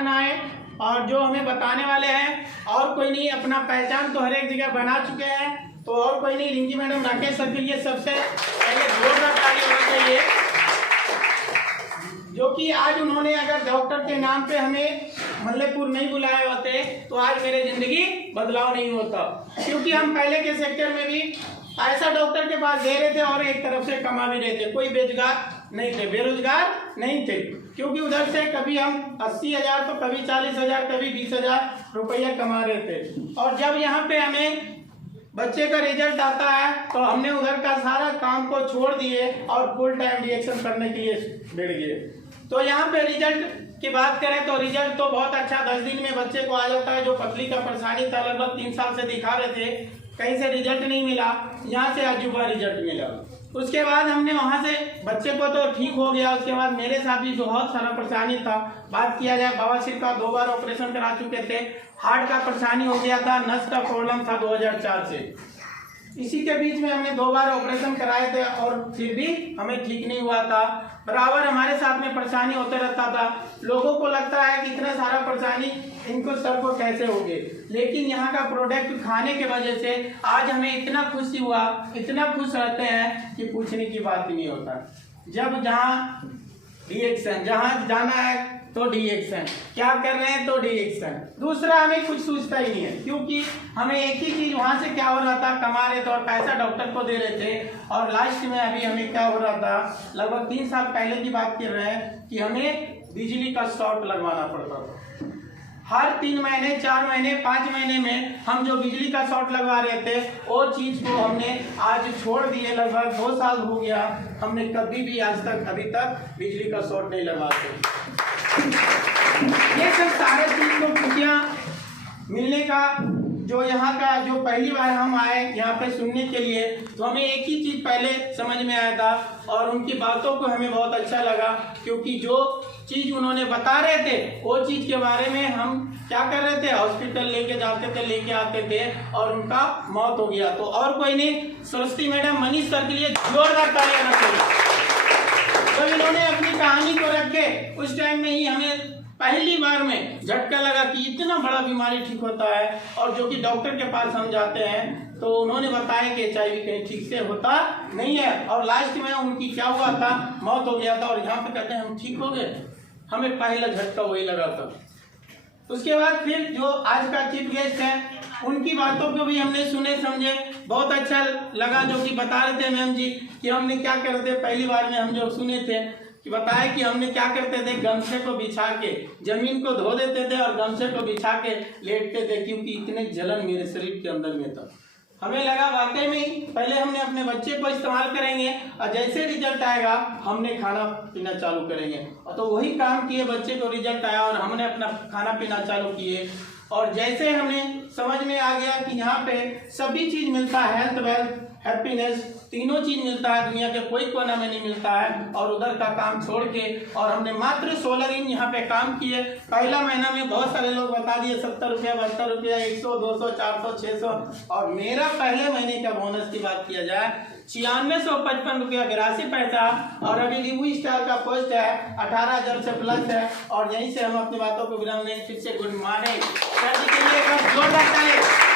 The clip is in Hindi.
करना है और जो हमें बताने वाले हैं और कोई नहीं, अपना पहचान तो हर एक जगह बना चुके हैं, तो और कोई नहीं, रिंकी मैडम राकेश सर के लिए सबसे पहले जोरदार ताली होना चाहिए, जो कि आज उन्होंने अगर डॉक्टर के नाम पे हमें मल्लेपुर नहीं बुलाए होते तो आज मेरी जिंदगी बदलाव नहीं होता, क्योंकि हम पहले के सेक्टर में भी ऐसा डॉक्टर के पास दे रहे थे और एक तरफ से कमा भी रहे थे, कोई बेरोजगार नहीं थे, क्योंकि उधर से कभी हम 80,000 तो कभी 40,000 कभी 20,000 रुपया कमा रहे थे। और जब यहाँ पे हमें बच्चे का रिजल्ट आता है तो हमने उधर का सारा काम को छोड़ दिए और फुल टाइम रिएक्शन करने के लिए बैठ गए। तो यहाँ पे रिजल्ट की बात करें तो रिजल्ट तो बहुत अच्छा 10 दिन में बच्चे को आ जाता है। जो पतली का परेशानी था लगभग 3 साल से दिखा रहे थे, कहीं से रिजल्ट नहीं मिला, यहाँ से अजूबा रिजल्ट मिला। उसके बाद हमने वहाँ से बच्चे को तो ठीक हो गया। उसके बाद मेरे साथ भी बहुत सारा परेशानी था। बात किया जाए बवासीर का 2 बार ऑपरेशन करा चुके थे, हार्ट का परेशानी हो गया था, नस का प्रॉब्लम था 2004 से। इसी के बीच में हमने 2 बार ऑपरेशन कराए थे और फिर भी हमें ठीक नहीं हुआ था। बराबर हमारे साथ में परेशानी होते रहता था। लोगों को लगता है कि इतना सारा परेशानी इनको सर को कैसे हो गए, लेकिन यहाँ का प्रोडक्ट खाने के वजह से आज हमें इतना खुशी हुआ, इतना खुश रहते हैं कि पूछने की बात ही नहीं होता। जब जहाँ रिएक्शन, जहाँ जाना है तो रिएक्शन, क्या कर रहे हैं तो रिएक्शन, दूसरा हमें कुछ सोचता ही नहीं है, क्योंकि हमें एक ही चीज वहां से क्या हो रहा था, कमा रहे थे और पैसा डॉक्टर को दे रहे थे। और लास्ट में अभी हमें क्या हो रहा था, लगभग 3 साल पहले की बात कर रहे हैं कि हमें बिजली का शॉर्ट लगवाना पड़ता था। हर 3 महीने 4 महीने 5 महीने में हम जो बिजली का शॉर्ट लगवा रहे थे वो चीज को हमने आज छोड़ दिए। लगभग 2 साल हो गया, हमने कभी भी आज तक अभी तक बिजली का शॉर्ट नहीं लगवाते। ये सब सारे चीज को खुशियाँ मिलने का, जो यहाँ का जो पहली बार हम आए यहाँ पे सुनने के लिए, तो हमें एक ही चीज पहले समझ में आया था और उनकी बातों को हमें बहुत अच्छा लगा, क्योंकि जो चीज उन्होंने बता रहे थे वो चीज के बारे में हम क्या कर रहे थे, हॉस्पिटल लेके जाते थे, लेके आते थे और उनका मौत हो गया। तो और कोई नहीं, सरस्वती मैडम मनीष सर के लिए जोरदार ताली करना चाहिए। तो इन्होंने अपनी कहानी को रख के उस टाइम में ही हमें पहली बार में झटका लगा कि इतना बड़ा बीमारी ठीक होता है। और जो कि डॉक्टर के पास हम जाते हैं तो उन्होंने बताया कि HIV कहीं ठीक से होता नहीं है, और लास्ट में उनकी क्या हुआ था, मौत हो गया था। और यहाँ पे कहते हैं हम ठीक हो गए, हमें पहला झटका वही लगा था। उसके बाद फिर जो आज का चीफ गेस्ट है उनकी बातों को भी हमने सुने समझे, बहुत अच्छा लगा। जो कि बता रहे थे मैम जी कि हमने क्या कर रहे थे, पहली बार में हम जो सुने थे कि बताया कि हमने क्या करते थे, गमछे को बिछा के जमीन को धो देते थे और गमछे को बिछा के लेटते थे, क्योंकि इतने जलन मेरे शरीर के अंदर में था। हमें लगा वाकई में ही पहले हमने अपने बच्चे को इस्तेमाल करेंगे और जैसे रिजल्ट आएगा हमने खाना पीना चालू करेंगे। और तो वही काम किए, बच्चे को रिजल्ट आया और हमने अपना खाना पीना चालू किए। और जैसे हमें समझ में आ गया कि यहाँ पे सभी चीज मिलता है, हेल्थ वेल्थ हैप्पीनेस तीनों चीज मिलता है, दुनिया के कोई कोना में नहीं मिलता है। और उधर का काम छोड़ के और हमने मात्र 16 दिन यहाँ पे काम किए। पहला महीना में बहुत सारे लोग बता दिए 70 रुपया 72 रुपया 100 200 400 600, और मेरा पहले महीने का बोनस की बात किया जाए 9655 रुपया 82 पैसा। और अभी रिव्यू स्टार का पोस्ट है 18,000 से प्लस है। और यहीं से हम अपनी बातों को विराम देंगे। फिर से गुड मॉर्निंग सर जी के लिए जोरदार ताली।